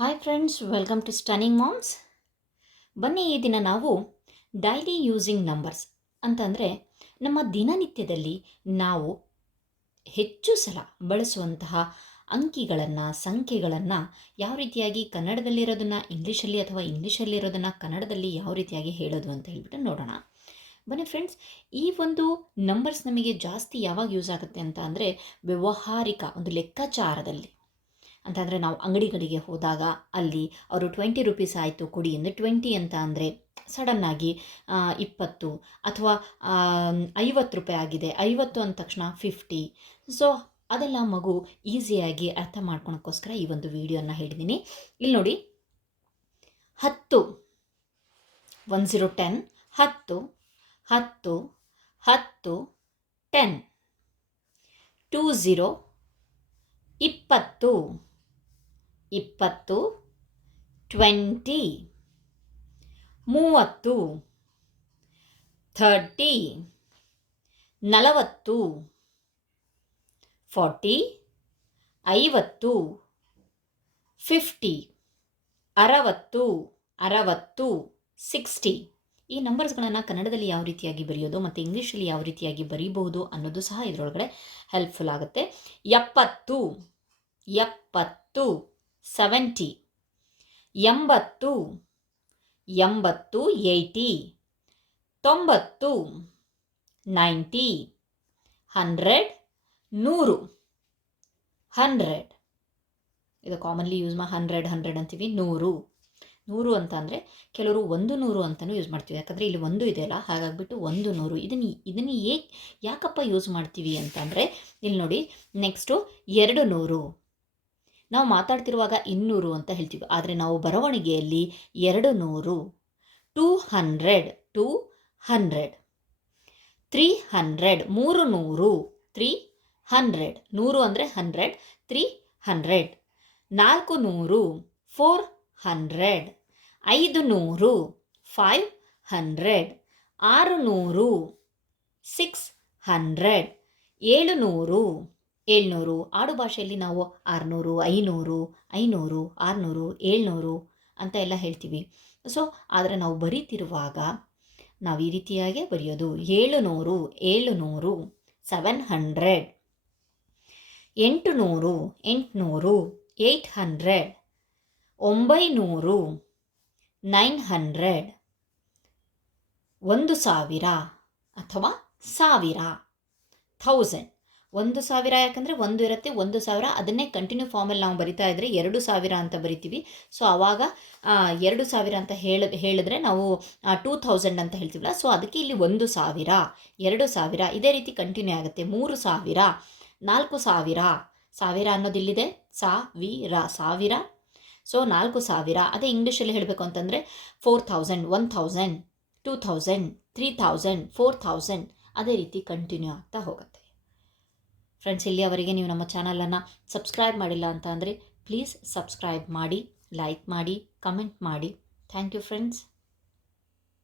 Hi friends, welcome to stunning moms. ಬನ್ನಿ, ಈ ದಿನ ನಾವು ಡೈಲಿ ಯೂಸಿಂಗ್ ನಂಬರ್ಸ್ ಅಂತಂದರೆ ನಮ್ಮ ದಿನನಿತ್ಯದಲ್ಲಿ ನಾವು ಹೆಚ್ಚು ಸಲ ಬಳಸುವಂತಹ ಅಂಕಿಗಳನ್ನು, ಸಂಖ್ಯೆಗಳನ್ನು ಯಾವ ರೀತಿಯಾಗಿ ಕನ್ನಡದಲ್ಲಿರೋದನ್ನು ಇಂಗ್ಲೀಷಲ್ಲಿ ಅಥವಾ ಇಂಗ್ಲೀಷಲ್ಲಿರೋದನ್ನು ಕನ್ನಡದಲ್ಲಿ ಯಾವ ರೀತಿಯಾಗಿ ಹೇಳೋದು ಅಂತ ಹೇಳ್ಬಿಟ್ಟು ನೋಡೋಣ. ಬನ್ನಿ ಫ್ರೆಂಡ್ಸ್, ಈ ಒಂದು ನಂಬರ್ಸ್ ನಮಗೆ ಜಾಸ್ತಿ ಯಾವಾಗ ಯೂಸ್ ಆಗುತ್ತೆ ಅಂತ ಅಂದರೆ ವ್ಯಾವಹಾರಿಕ ಒಂದು ಲೆಕ್ಕಾಚಾರದಲ್ಲಿ. ಅಂತಂದರೆ ನಾವು ಅಂಗಡಿಗಳಿಗೆ ಹೋದಾಗ ಅಲ್ಲಿ ಅವರು 20 ರೂಪೀಸ್ ಆಯಿತು ಕೊಡಿ ಅಂದರೆ 20 ಅಂತ ಅಂದರೆ ಸಡನ್ನಾಗಿ 20 ಅಥವಾ 50 ರೂಪಾಯಿ ಆಗಿದೆ, 50 ಅಂದ ತಕ್ಷಣ 50. ಸೊ ಅದೆಲ್ಲ ಮಗು ಈಸಿಯಾಗಿ ಅರ್ಥ ಮಾಡ್ಕೊಳಕ್ಕೋಸ್ಕರ ಈ ಒಂದು ವಿಡಿಯೋನ ಹೇಳಿದ್ದೀನಿ. ಇಲ್ಲಿ ನೋಡಿ, 10 10 10 10 10 10 20 20 20 20 30 30 40 40 50 50 60 60 60. ಈ ನಂಬರ್ಸ್ಗಳನ್ನು ಕನ್ನಡದಲ್ಲಿ ಯಾವ ರೀತಿಯಾಗಿ ಬರೆಯೋದು ಮತ್ತು ಇಂಗ್ಲೀಷಲ್ಲಿ ಯಾವ ರೀತಿಯಾಗಿ ಬರೀಬಹುದು ಅನ್ನೋದು ಸಹ ಇದರೊಳಗಡೆ ಹೆಲ್ಪ್ಫುಲ್ ಆಗುತ್ತೆ. 70 70 70 80 80 80 90 90 100 100 100. ಇದು ಕಾಮನ್ಲಿ ಯೂಸ್ 100 ಅಂತೀವಿ. 100 ಅಂತ ಅಂದರೆ ಕೆಲವರು 100 ಅಂತಲೂ ಯೂಸ್ ಮಾಡ್ತೀವಿ, ಯಾಕಂದರೆ ಇಲ್ಲಿ ಒಂದು ಇದೆಯಲ್ಲ, ಹಾಗಾಗಿಬಿಟ್ಟು 100. ಇದನ್ನು ಯಾಕಪ್ಪ ಯೂಸ್ ಮಾಡ್ತೀವಿ ಅಂತಂದರೆ ಇಲ್ಲಿ ನೋಡಿ, ನೆಕ್ಸ್ಟು 200. ನಾವು ಮಾತಾಡ್ತಿರುವಾಗ 200 ಅಂತ ಹೇಳ್ತೀವಿ, ಆದರೆ ನಾವು ಬರವಣಿಗೆಯಲ್ಲಿ 200. 200 200 300 300 300. 100 ಅಂದರೆ 100, 300. 400 400. 500 500. 600 600. 700 700. ಆಡು ಭಾಷೆಯಲ್ಲಿ ನಾವು 600 500 500 600 700 ಅಂತ ಎಲ್ಲ ಹೇಳ್ತೀವಿ. ಸೊ ಆದರೆ ನಾವು ಬರೀತಿರುವಾಗ ನಾವು ಈ ರೀತಿಯಾಗಿ ಬರೆಯೋದು. 700 700 700. 800 800 800. 900 900. 1000 ಅಥವಾ 1000 1000. 1000 ಯಾಕಂದರೆ ಒಂದು ಇರುತ್ತೆ, 1000 ಅದನ್ನೇ ಕಂಟಿನ್ಯೂ ಫಾರ್ಮಲ್ಲಿ ನಾವು ಬರಿತಾ ಇದ್ದರೆ 2000 ಅಂತ ಬರಿತೀವಿ. ಸೊ ಆವಾಗ 2000 ಅಂತ ಹೇಳಿದ್ರೆ ನಾವು 2000 ಅಂತ ಹೇಳ್ತೀವಲ್ಲ, ಸೊ ಅದಕ್ಕೆ ಇಲ್ಲಿ 1000 2000 ಇದೇ ರೀತಿ ಕಂಟಿನ್ಯೂ ಆಗುತ್ತೆ. 3000 4000. 1000 ಅನ್ನೋದಿಲ್ಲಿದೆ, ಸಾವಿರ. ಸೊ 4000. ಅದೇ ಇಂಗ್ಲೀಷಲ್ಲಿ ಹೇಳಬೇಕು ಅಂತಂದರೆ 4000 1000 2000 3000 4000. ಅದೇ ರೀತಿ ಕಂಟಿನ್ಯೂ ಆಗ್ತಾ ಹೋಗುತ್ತೆ. ಫ್ರೆಂಡ್ಸ್, ಇಲ್ಲಿಯವರೆಗೆ ನೀವು ನಮ್ಮ ಚಾನಲನ್ನು ಸಬ್ಸ್ಕ್ರೈಬ್ ಮಾಡಿಲ್ಲ ಅಂತ ಅಂದರೆ ಪ್ಲೀಸ್ ಸಬ್ಸ್ಕ್ರೈಬ್ ಮಾಡಿ, ಲೈಕ್ ಮಾಡಿ, ಕಮೆಂಟ್ ಮಾಡಿ. Thank you friends.